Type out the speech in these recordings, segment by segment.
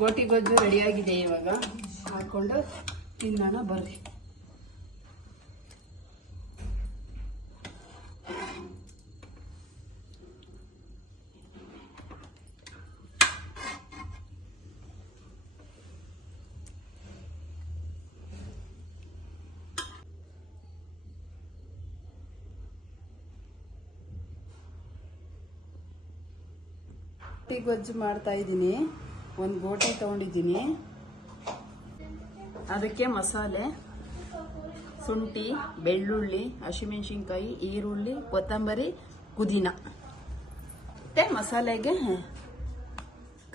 ಗೋಟಿ ಗೊಜ್ಜು ರೆಡಿಯಾಗಿದೆ. ಇವಾಗ ಹಾಕೊಂಡು ತಿನ್ನೋಣ ಬರ್ರಿ. ಗೋಟಿ ಗೊಜ್ಜು ಮಾಡ್ತಾ ಇದ್ದೀನಿ. ಒಂದು ಗೋಟಿ ತಗೊಂಡಿದ್ದೀನಿ. ಅದಕ್ಕೆ ಮಸಾಲೆ ಶುಂಠಿ, ಬೆಳ್ಳುಳ್ಳಿ, ಹಸಿಮೆಣಸಿನ್ಕಾಯಿ, ಈರುಳ್ಳಿ, ಕೊತ್ತಂಬರಿ, ಪುದೀನ ಮತ್ತೆ ಮಸಾಲೆಗೆ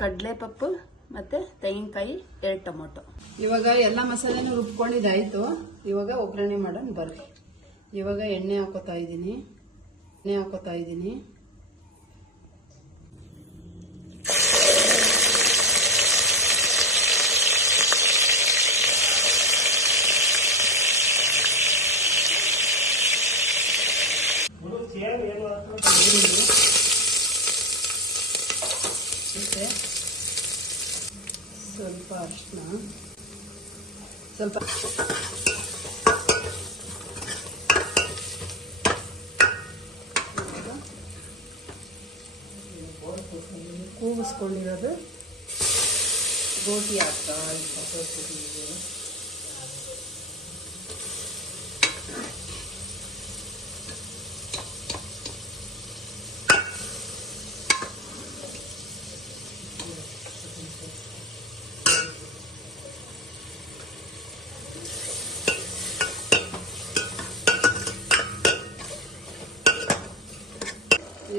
ಕಡಲೆಪಪ್ಪು ಮತ್ತೆ ತೆಂಗಿನಕಾಯಿ, 2 ಟೊಮೊಟೊ. ಇವಾಗ ಎಲ್ಲ ಮಸಾಲೆನೂ ರುಬ್ಕೊಂಡಿದ್ದಾಯ್ತು. ಇವಾಗ ಒಗ್ಗರಣೆ ಮಾಡೋಣ ಬರ್ರಿ. ಇವಾಗ ಎಣ್ಣೆ ಹಾಕೋತಾ ಇದ್ದೀನಿ. ಮತ್ತೆ ಸ್ವಲ್ಪ ಅರಿಶಿನ, ಸ್ವಲ್ಪ ಕೂಗಿಸ್ಕೊಂಡಿರೋದು ಗೋಟಿ ಹಾಕ್ತಾ ಇದ್ದೀನಿ.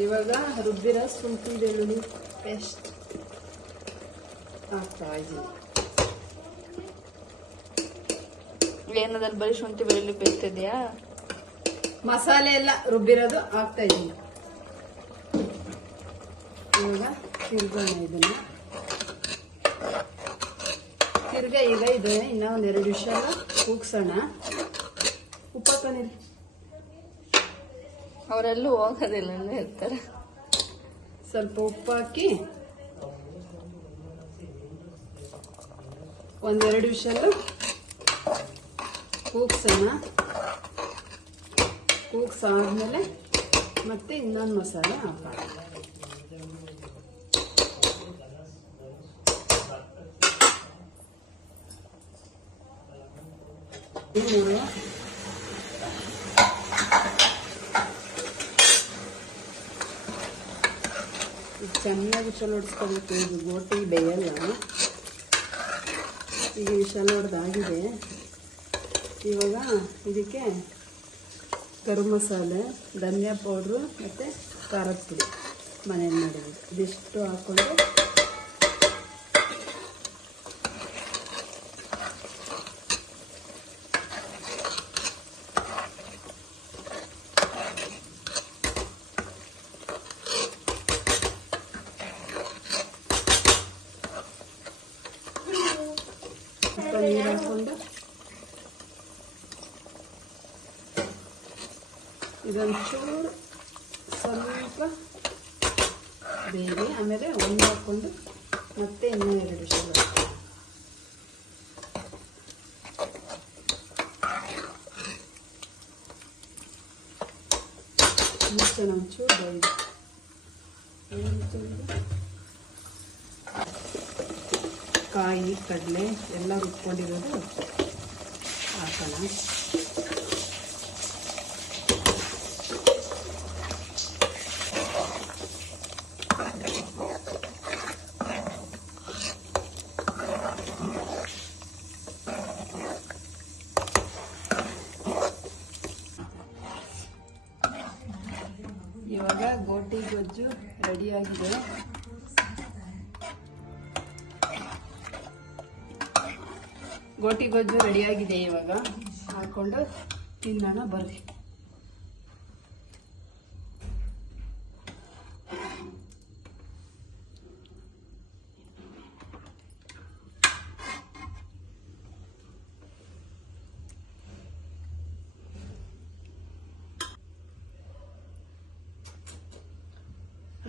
ಇವಾಗ ರುಬ್ಬಿರೋ ಶುಂಠಿ ಬೆಳ್ಳುಳ್ಳಿ ಪೇಸ್ಟ್ ಹಾಕ್ತಾ ಇದ್ದೀನಿ. ಏನದಲ್ಲಿ ಬರೀ ಶುಂಠಿ ಬೆಳ್ಳುಳ್ಳಿ ಪೇಸ್ಟ್ ಇದೆಯಾ? ಮಸಾಲೆ ಎಲ್ಲ ರುಬ್ಬಿರೋದು ಹಾಕ್ತಾ ಇದ್ದೀನಿ. ಇವಾಗ ತಿರ್ಗೋಣ ಇದನ್ನ. ತಿರ್ಗಾ ಈಗ ಇದೆ ಇನ್ನ ಒಂದ್ 2 ನಿಮಿಷ ಕೂಗ್ಸೋಣ. ಉಪ್ಪು ಹಾಕೊಂಡಿರಿ. ಅವರೆಲ್ಲೂ ಹೋಗೋದಿಲ್ಲ, ಇರ್ತಾರೆ. ಸ್ವಲ್ಪ ಉಪ್ಪು ಹಾಕಿ ಒಂದ್ 2 ನಿಮಿಷ ಕೂಗ್ಸೋಣ. ಕೂಗ್ಸಾದ್ಮೇಲೆ ಮತ್ತೆ ಇನ್ನೊಂದು ಮಸಾಲೆ ಹಾಕೋಣ. ಚೆನ್ನಾಗಿ ವಿಷಲ್ ಹೊಡಿಸ್ಕೋಬೇಕು. ಇದು ಗೋಟಿ ಬೇಯಲ್ಲ. ಈಗ ವಿಷಲ್ ಹೊಡೆದಾಗಿದೆ. ಇವಾಗ ಇದಕ್ಕೆ ಗರಂ ಮಸಾಲೆ, ಧನಿಯಾ ಪೌಡ್ರು ಮತ್ತು ಖಾರದ ಪುಡಿ ಮನೇಲಿ ಮಾಡಿದ್ವಿ. ಇದಿಷ್ಟು ಹಾಕ್ಕೊಂಡು ನೀರು ಹಾಕ್ಕೊಂಡು ಇದೊಂಚೂರು ಸ್ವಲ್ಪ ಬೇರೆ ಆಮೇಲೆ ಒಂದು ಹಾಕ್ಕೊಂಡು ಮತ್ತೆ ಇನ್ನೂ 2 ವಿಷಲ್ ಮುಚ್ಚನ ಒಂಚೂರು ಬೇಯಿಸಿ ಕಾಯಿ ಕಡಲೆ ಎಲ್ಲ ರುಬ್ಕೊಂಡಿರೋದು ಹಾಕೋಣ. ಇವಾಗ ಗೋಟಿ ಗೊಜ್ಜು ರೆಡಿಯಾಗಿದೆ. ಇವಾಗ ಹಾಕೊಂಡು ತಿನ್ನೋಣ ಬರ್ರಿ.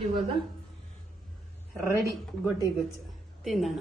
ಇವಾಗ ರೆಡಿ ಗೋಟಿ ಗೊಜ್ಜು ತಿನ್ನೋಣ.